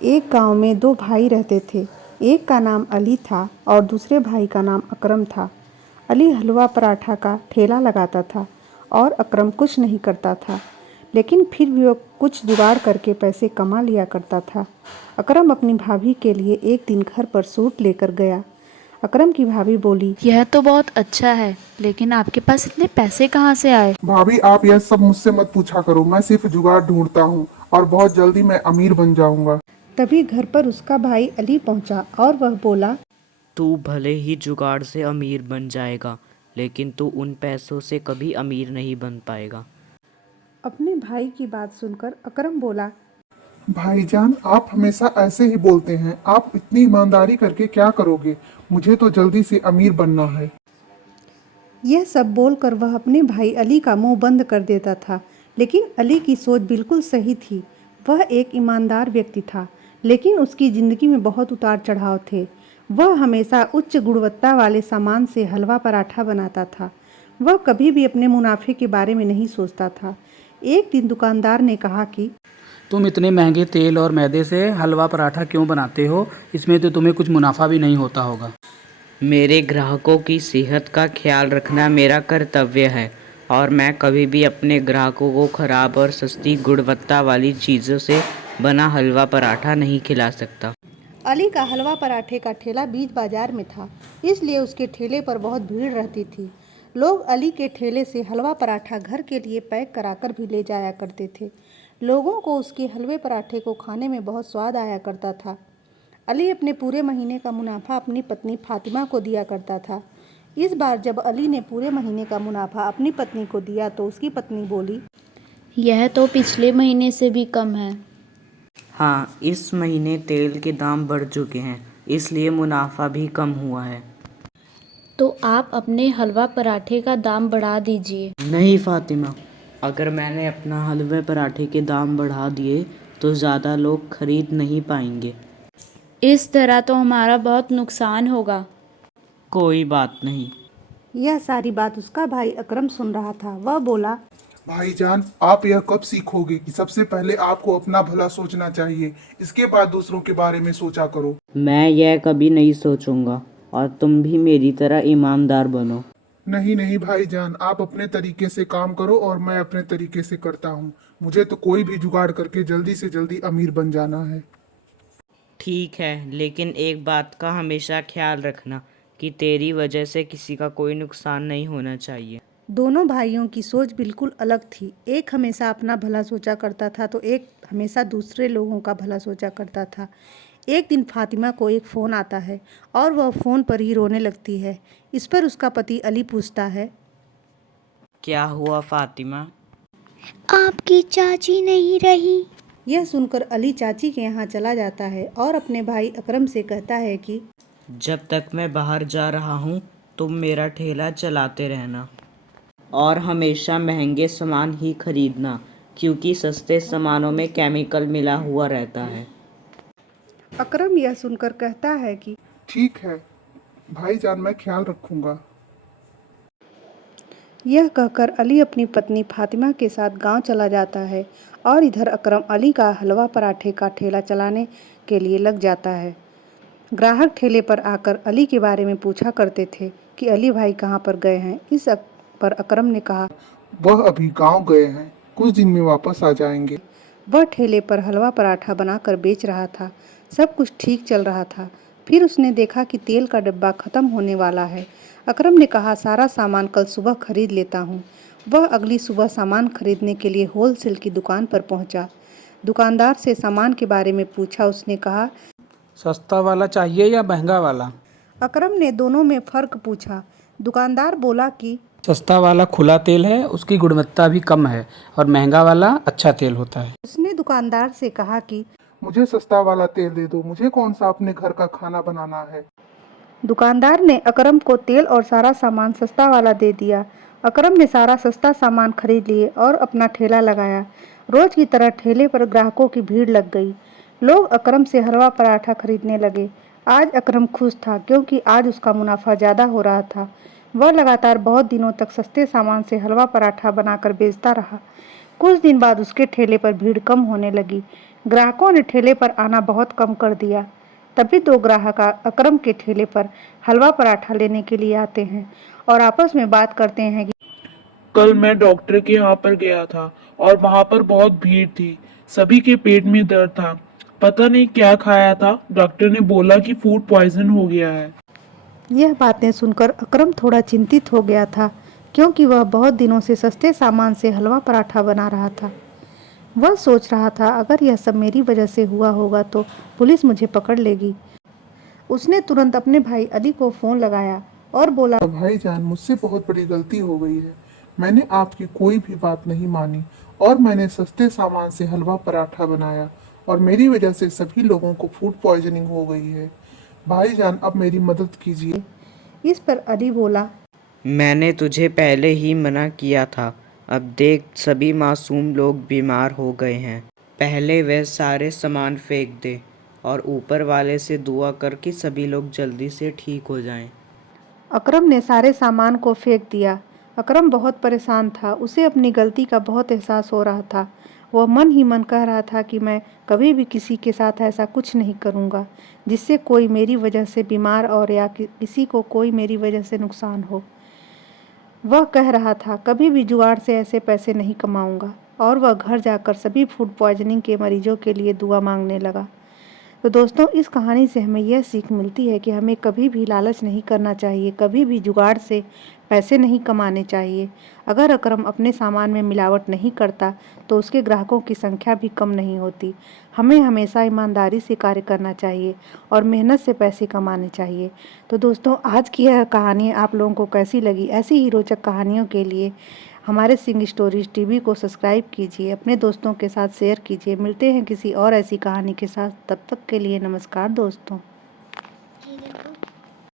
एक गांव में दो भाई रहते थे। एक का नाम अली था और दूसरे भाई का नाम अकरम था। अली हलवा पराठा का ठेला लगाता था और अकरम कुछ नहीं करता था, लेकिन फिर भी वो कुछ जुगाड़ करके पैसे कमा लिया करता था। अकरम अपनी भाभी के लिए एक दिन घर पर सूट लेकर गया। अकरम की भाभी बोली, यह तो बहुत अच्छा है, लेकिन आपके पास इतने पैसे कहाँ से आए? भाभी, आप यह सब मुझसे मत पूछा करो। मैं सिर्फ जुगाड़ ढूंढता हूँ और बहुत जल्दी मैं अमीर बन जाऊंगा। तभी घर पर उसका भाई अली पहुंचा और वह बोला, तू भले ही जुगाड़ से अमीर बन जाएगा, लेकिन तू उन पैसों से कभी अमीर नहीं बन पाएगा। अपने भाई की बात सुनकर अकरम बोला, भाईजान, आप हमेशा ऐसे ही बोलते हैं। आप इतनी ईमानदारी करके क्या करोगे? मुझे तो जल्दी से अमीर बनना है। यह सब बोलकर वह अपने भाई अली का मुंह बंद कर देता था, लेकिन अली की सोच बिल्कुल सही थी। वह एक ईमानदार व्यक्ति था, लेकिन उसकी ज़िंदगी में बहुत उतार चढ़ाव थे। वह हमेशा उच्च गुणवत्ता वाले सामान से हलवा पराठा बनाता था। वह कभी भी अपने मुनाफे के बारे में नहीं सोचता था। एक दिन दुकानदार ने कहा कि तुम इतने महंगे तेल और मैदे से हलवा पराठा क्यों बनाते हो? इसमें तो तुम्हें कुछ मुनाफा भी नहीं होता होगा। मेरे ग्राहकों की सेहत का ख्याल रखना मेरा कर्तव्य है और मैं कभी भी अपने ग्राहकों को खराब और सस्ती गुणवत्ता वाली चीज़ों से बना हलवा पराठा नहीं खिला सकता। अली का हलवा पराठे का ठेला बीच बाजार में था, इसलिए उसके ठेले पर बहुत भीड़ रहती थी। लोग अली के ठेले से हलवा पराठा घर के लिए पैक कराकर भी ले जाया करते थे। लोगों को उसके हलवे पराठे को खाने में बहुत स्वाद आया करता था। अली अपने पूरे महीने का मुनाफा अपनी पत्नी फातिमा को दिया करता था। इस बार जब अली ने पूरे महीने का मुनाफा अपनी पत्नी को दिया तो उसकी पत्नी बोली, यह तो पिछले महीने से भी कम है। हाँ, इस महीने तेल के दाम बढ़ चुके हैं, इसलिए मुनाफा भी कम हुआ है। तो आप अपने हलवा पराठे का दाम बढ़ा दीजिए। नहीं फातिमा, अगर मैंने अपना हलवे पराठे के दाम बढ़ा दिए तो ज़्यादा लोग खरीद नहीं पाएंगे। इस तरह तो हमारा बहुत नुकसान होगा। कोई बात नहीं। यह सारी बात उसका भाई अकरम सुन रहा था। वह बोला, भाईजान, आप यह कब सीखोगे कि सबसे पहले आपको अपना भला सोचना चाहिए, इसके बाद दूसरों के बारे में सोचा करो। मैं यह कभी नहीं सोचूंगा और तुम भी मेरी तरह ईमानदार बनो। नहीं नहीं भाईजान, आप अपने तरीके से काम करो और मैं अपने तरीके से करता हूँ। मुझे तो कोई भी जुगाड़ करके जल्दी से जल्दी अमीर बन जाना है। ठीक है, लेकिन एक बात का हमेशा ख्याल रखना कि तेरी वजह से किसी का कोई नुकसान नहीं होना चाहिए। दोनों भाइयों की सोच बिल्कुल अलग थी। एक हमेशा अपना भला सोचा करता था तो एक हमेशा दूसरे लोगों का भला सोचा करता था। एक दिन फातिमा को एक फ़ोन आता है और वह फ़ोन पर ही रोने लगती है। इस पर उसका पति अली पूछता है, क्या हुआ फातिमा? आपकी चाची नहीं रही। यह सुनकर अली चाची के यहाँ चला जाता है और अपने भाई अकरम से कहता है कि जब तक मैं बाहर जा रहा हूँ तुम मेरा ठेला चलाते रहना और हमेशा महंगे सामान ही खरीदना, क्योंकि सस्ते सामानों में केमिकल मिला हुआ रहता है। अकरम यह सुनकर कहता है कि ठीक है भाईजान, मैं ख्याल रखूंगा। यह कहकर अली अपनी पत्नी फातिमा के साथ गांव चला जाता है और इधर अकरम अली का हलवा पराठे का ठेला चलाने के लिए लग जाता है। ग्राहक ठेले पर आकर अली के बारे में पूछा करते थे कि अली भाई कहाँ पर गए हैं। पर अकरम ने कहा, वह अभी गांव गए हैं, कुछ दिन में वापस आ जाएंगे। वह ठेले पर हलवा पराठा बनाकर बेच रहा था। सब कुछ ठीक चल रहा था। फिर उसने देखा कि तेल का डिब्बा खत्म होने वाला है। अकरम ने कहा, सारा सामान कल सुबह खरीद लेता हूँ। वह अगली सुबह सामान खरीदने के लिए होलसेल की दुकान पर पहुँचा। दुकानदार से सामान के बारे में पूछा। उसने कहा, सस्ता वाला चाहिए या महंगा वाला? अकरम ने दोनों में फ़र्क पूछा। दुकानदार बोला कि सस्ता वाला खुला तेल है, उसकी गुणवत्ता भी कम है, और महंगा वाला अच्छा तेल होता है। उसने दुकानदार से कहा कि मुझे सस्ता वाला तेल दे दो, मुझे कौन सा अपने घर का खाना बनाना है। दुकानदार ने अकरम को तेल और सारा सामान सस्ता वाला दे दिया। अकरम ने सारा सस्ता सामान खरीद लिए और अपना ठेला लगाया। रोज की तरह ठेले पर ग्राहकों की भीड़ लग गई। लोग अकरम से हलवा पराठा खरीदने लगे। आज अकरम खुश था क्योंकि आज उसका मुनाफा ज़्यादा हो रहा था। वह लगातार बहुत दिनों तक सस्ते सामान से हलवा पराठा बनाकर बेचता रहा। कुछ दिन बाद उसके ठेले पर भीड़ कम होने लगी। ग्राहकों ने ठेले पर आना बहुत कम कर दिया। तभी दो ग्राहक अकरम के ठेले पर हलवा पराठा लेने के लिए आते हैं और आपस में बात करते हैं कि कल मैं डॉक्टर के यहाँ पर गया था और वहाँ पर बहुत भीड़ थी। सभी के पेट में दर्द था। पता नहीं क्या खाया था। डॉक्टर ने बोला कि फूड पॉइजन हो गया है। यह बातें सुनकर अकरम थोड़ा चिंतित हो गया था, क्योंकि वह बहुत दिनों से सस्ते सामान से हलवा पराठा बना रहा था। वह सोच रहा था, अगर यह सब मेरी वजह से हुआ होगा तो पुलिस मुझे पकड़ लेगी। उसने तुरंत अपने भाई अली को फ़ोन लगाया और बोला, भाईजान, मुझसे बहुत बड़ी गलती हो गई है। मैंने आपकी कोई भी बात नहीं मानी और मैंने सस्ते सामान से हलवा पराठा बनाया और मेरी वजह से सभी लोगों को फूड पॉइजनिंग हो गई है। भाईजान, अब मेरी मदद कीजिए। इस पर अली बोला, मैंने तुझे पहले ही मना किया था। अब देख, सभी मासूम लोग बीमार हो गए हैं। पहले वह सारे सामान फेंक दे और ऊपर वाले से दुआ कर कि सभी लोग जल्दी से ठीक हो जाएं। अकरम ने सारे सामान को फेंक दिया। अकरम बहुत परेशान था। उसे अपनी गलती का बहुत एहसास हो रहा था। वह मन ही मन कह रहा था कि मैं कभी भी किसी के साथ ऐसा कुछ नहीं करूँगा जिससे कोई मेरी वजह से बीमार और या किसी को कोई मेरी वजह से नुकसान हो। वह कह रहा था, कभी भी जुगाड़ से ऐसे पैसे नहीं कमाऊंगा। और वह घर जाकर सभी फूड पॉइजनिंग के मरीजों के लिए दुआ मांगने लगा। तो दोस्तों, इस कहानी से हमें यह सीख मिलती है कि हमें कभी भी लालच नहीं करना चाहिए, कभी भी जुगाड़ से पैसे नहीं कमाने चाहिए। अगर अकरम अपने सामान में मिलावट नहीं करता तो उसके ग्राहकों की संख्या भी कम नहीं होती। हमें हमेशा ईमानदारी से कार्य करना चाहिए और मेहनत से पैसे कमाने चाहिए। तो दोस्तों, आज की यह कहानी आप लोगों को कैसी लगी? ऐसी ही रोचक कहानियों के लिए हमारे सिंग स्टोरीज टीवी को सब्सक्राइब कीजिए, अपने दोस्तों के साथ शेयर कीजिए। मिलते हैं किसी और ऐसी कहानी के साथ। तब तक के लिए नमस्कार दोस्तों।